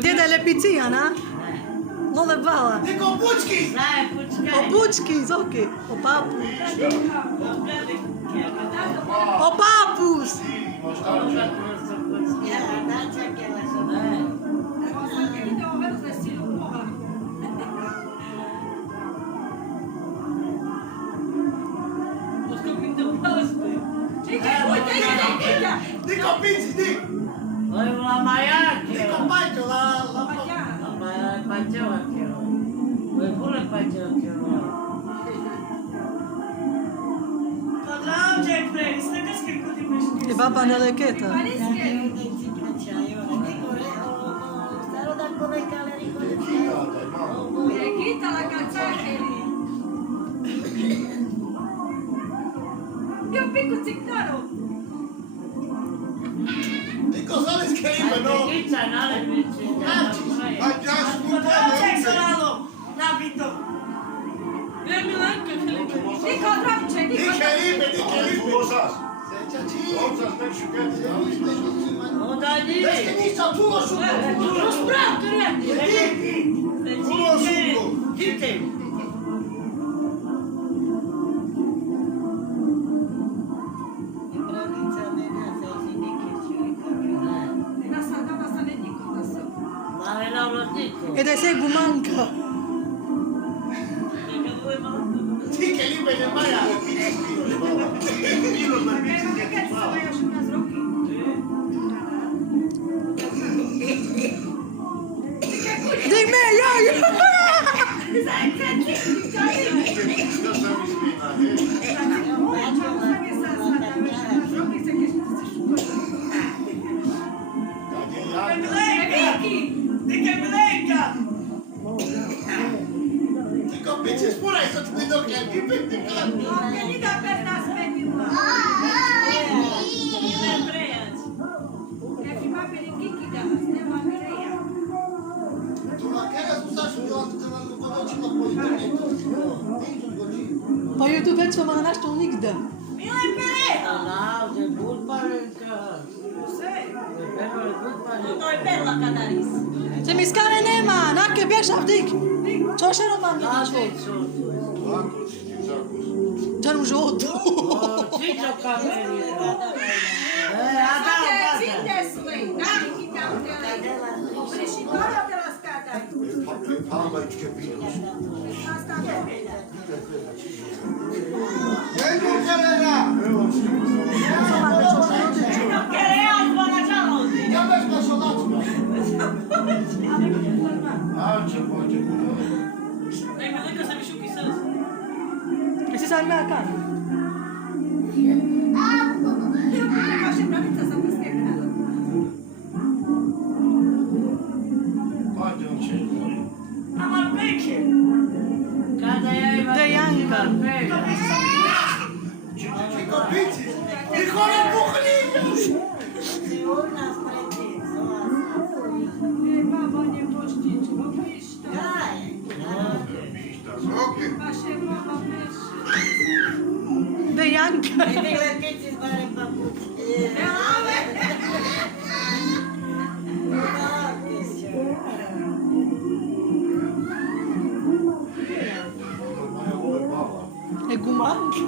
Dede le pizzijana? Non le vala. Dico Pucchi! O pučkis, ok. O papus. O papus! Dico Pizzi, dico! La maiacchia! Dico Paggio, la... La paggiacchia! Vuoi pure il paggiacchio? E baba neleketa. Chita la calciare. Io picco ziccaro. Dico solo scrive, no? Ma già Dico drapce, dico. Dice Libe! Perché mi sta tu lo sugo? Lo spratto, Tu lo sugo! E de segu manca. Dice Libe nel maiale! Dei me, io! Dico Pizzi, spura, sto ti dico che è più Tu la cara tu sa su giorno te la conosci ma poi Pa ju tu već ma nešto nigde. Se mi skane nema, nake bježav dik. Čo še roman vidičo? Džan u žotu. E si sa mea can. De Janka. Dico Pizzi! Dico la buchlina! De Janka. E gumanka.